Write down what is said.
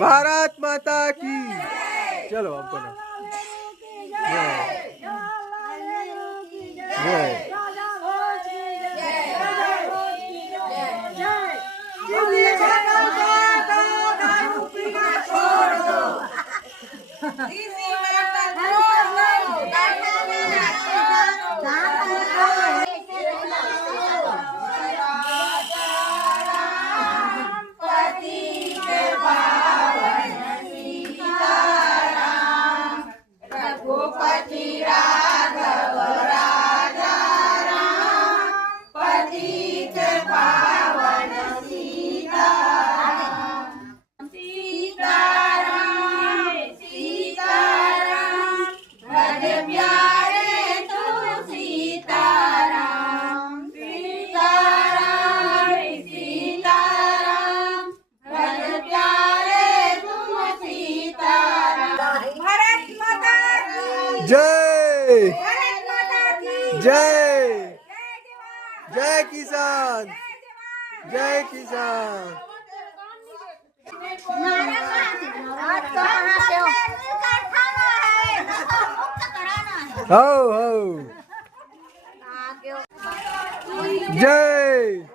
भारत माता की। चलो अब बनो। जय जय। जय जय जय किसान जय किसान। हो जय।